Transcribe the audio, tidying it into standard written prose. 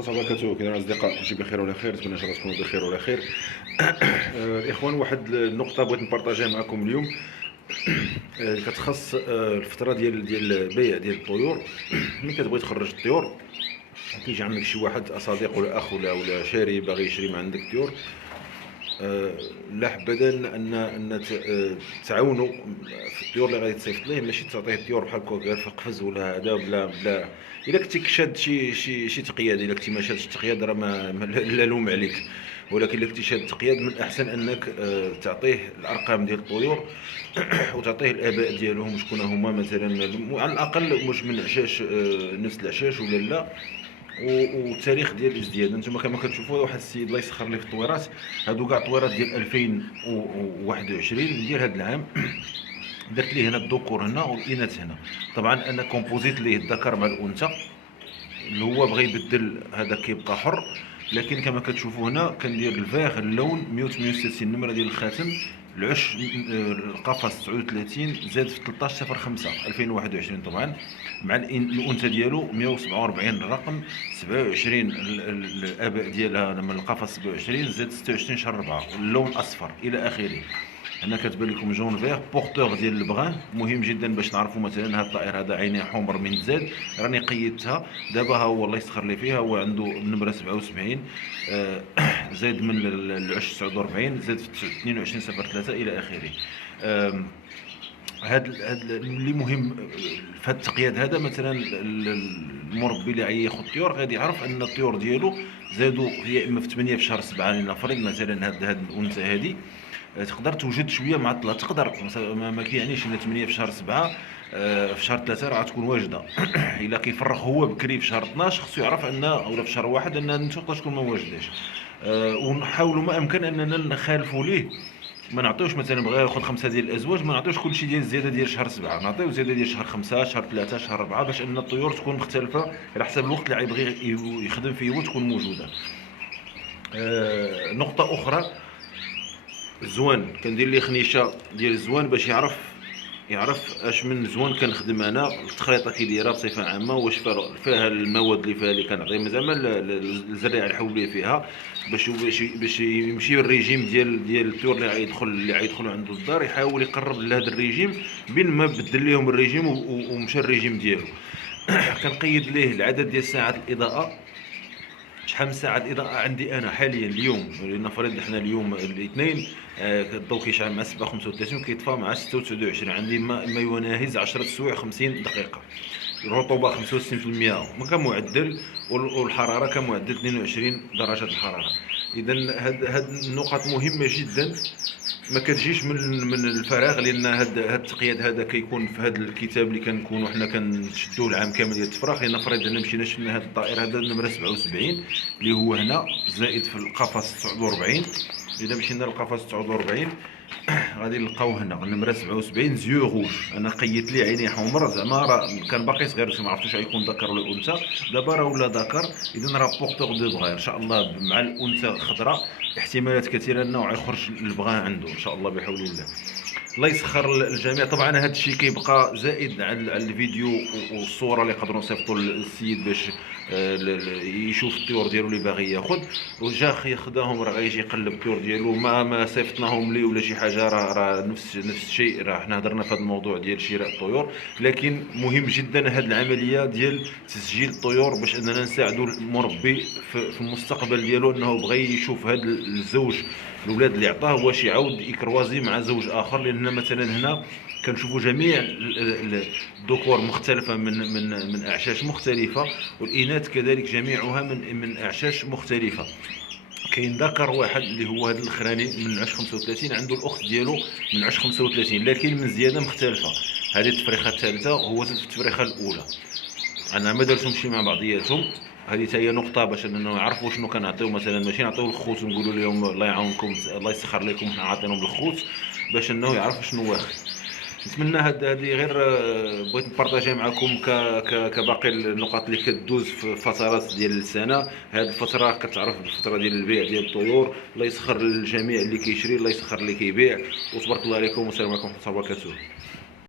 ورحمة الله وبركاته. كي الاصدقاء كلشي بخير وعلى خير، نتمنى ان شاء الله تكونوا بخير وعلى خير. الاخوان، واحد النقطة بغيت نبارطاجيها معكم اليوم. كتخص الفترة ديال البيع ديال الطيور. ملي كتبغي تخرج الطيور، كيجي عندك شي واحد صديق ولا اخ ولا شاري باغي يشري من عندك طيور. لا حبذا ان تعاونوا في الطيور اللي غادي تصيفط ليه، ماشي تعطيه الطيور بحال هكا غير في قفز ولا هذا بلا. الا كنتي شاد شي تقياد، الا كنتي ما شادش تقياد راه لا لوم عليك، ولكن الا كنتي شاد تقياد من الاحسن انك تعطيه الارقام ديال الطيور وتعطيه الاباء ديالهم شكون هما مثلا، على الاقل واش من عشاش نفس العشاش ولا لا، والتاريخ ديال الازدياد. انتم كما كتشوفوا واحد السيد الله يسخر ليه في الطويرات، هادو كاع الطويرات ديال 2021 ديال هذا العام. درت ليه هنا الذكور هنا والاناث هنا. طبعا انا كومبوزيت ليه الذكر مع الانثى، اللي هو بغى يبدل هذا كيبقى حر. لكن كما كتشوفوا هنا كندير الفاغ اللون 168 النمره ديال الخاتم، العش القفص 39 زاد في 13/05/2021 طبعا، مع الانثى ديالو 147 الرقم 27 الاباء ديالها من القفص 27 زاد 26 شهر 4 اللون اصفر الى اخره. هنا كتبان لكم جون فيغ بورتور ديال البغان، مهم جدا باش نعرفوا مثلا هذا الطائر هذا عينيه حمر من زاد. راني قيدتها دابا، ها هو الله يسخر لي فيها، هو عنده النمره 77 زاد من العش 49 زاد في 22/03 الى اخره. هاد اللي مهم في هاد التقياد هذا، مثلا المربي اللي غياخذ الطيور غادي يعرف ان الطيور ديالو زادوا يا اما في 8 في شهر 7 لنفرض مثلا هاد الانثى هذه تقدر توجد شويه معطله، تقدر ما كيعنيش ان 8 في شهر 7 في شهر 3 راه تكون واجده. الا كيفرغ هو بكري في شهر 12 خصو يعرف ان، ولا في شهر واحد، ان النتوء تقدر تكون ما واجداش. ونحاولوا ما امكن اننا نخالفوا ليه، ما نعطيوش مثلا بغا ياخذ 5 ديال الازواج، ما نعطيوش كلشي ديال الزياده ديال شهر 7، نعطيو زياده ديال شهر 5 شهر 3 شهر 4، باش ان الطيور تكون مختلفه على حسب الوقت اللي غيبغي يخدم فيه هو تكون موجوده. نقطه اخرى، الزوان كندير ليه خنيشه ديال الزوان باش يعرف اش من زوان كنخدم انا. التخريطه كيديرها بصفه عامه، واش فيها المواد اللي كنعطيه زعما الزريعه الحبوبيه فيها، باش يمشي الريجيم ديال الطيور اللي غيدخلوا عنده الدار، يحاول يقرب لهذا الريجيم بين ما بدل لهم الريجيم ومشى الريجيم ديالو. كنقيد ليه العدد ديال ساعات الاضاءه، شحال من ساعه الاضاءه عندي انا حاليا اليوم، لنفرض حنا اليوم الاثنين، الضوء كيشعل مع 7:35 وكيطفى مع 6:29، عندي ما يناهز 10 سوايع 50 دقيقه. الرطوبه 65% كمعدل، والحراره كمعدل 22 درجه الحراره. اذا هاد النقط مهمه جدا، ما كتجيش من الفراغ، لان هاد التقييد هذا كيكون في هذا الكتاب اللي كنكونوا حنا كنشدوه العام كامل ديال التفراغ. لنفرض ان مشينا شفنا هذا الطائر هذا النمره 77 اللي هو هنا زائد في القفص 49. اذا مشينا للقفص 49 غادي نلقاو هنا النمره 77 زيو روج، انا قيدت ليه عينيه حمر، زعما راه كان باقي صغير ما عرفتوش غيكون ذكر ولا انثى، دابا راه ولا ذكر. اذا راه بورتور دو بغا ان شاء الله، مع الانثى خضراء احتمالات كثيره انه يخرج البغا عنده ان شاء الله بحول الله. الله يسخر الجميع. طبعا هذا الشيء كيبقى زائد على الفيديو والصوره اللي يقدروا نصيفطوا للسيد باش يشوف الطيور ديالو اللي باغي ياخذ، وجا ياخذهم راه غيجي يقلب الطيور ديالو، ما صيفطناهم ليه ولا شي حاجه، راه نفس الشيء. راه حنا هضرنا في هذا الموضوع ديال شراء الطيور، لكن مهم جدا هذه العمليه ديال تسجيل الطيور باش اننا نساعدوا المربي في المستقبل ديالو، انه بغى يشوف هذا الزوج الاولاد اللي عطاه واش يعاود يكروازي مع زوج اخر. لان مثلا هنا كنشوفوا جميع الذكور مختلفه من اعشاش مختلفه، والاناث كذلك جميعها من اعشاش مختلفه. كاين ذكر واحد اللي هو هذا الاخراني من عش 35 عنده الاخت ديالو من عش 35، لكن من زياده مختلفه. هذه التفريخه الثالثه وهو زاد في التفريخه الاولى، انا ما درتهمش مع بعضياتهم. هذه حتى هي نقطه باش اننا نعرفوا شنو كنعطيو، مثلا ماشي نعطيو الخوت ونقولوا لهم الله يعاونكم الله يسخر لكم، حنا عاطينهم الخوت باش انه يعرف شنو واخد. نتمنى هذه غير بغيت نبارطاجيها معكم كباقي النقاط اللي كدوز في فترات ديال السنه. هذه الفتره كتعرف بالفتره ديال البيع ديال الطيور. الله يسخر الجميع اللي كيشري، الله يسخر اللي كيبيع، وتبارك الله عليكم، والسلام عليكم ورحمه الله وبركاته.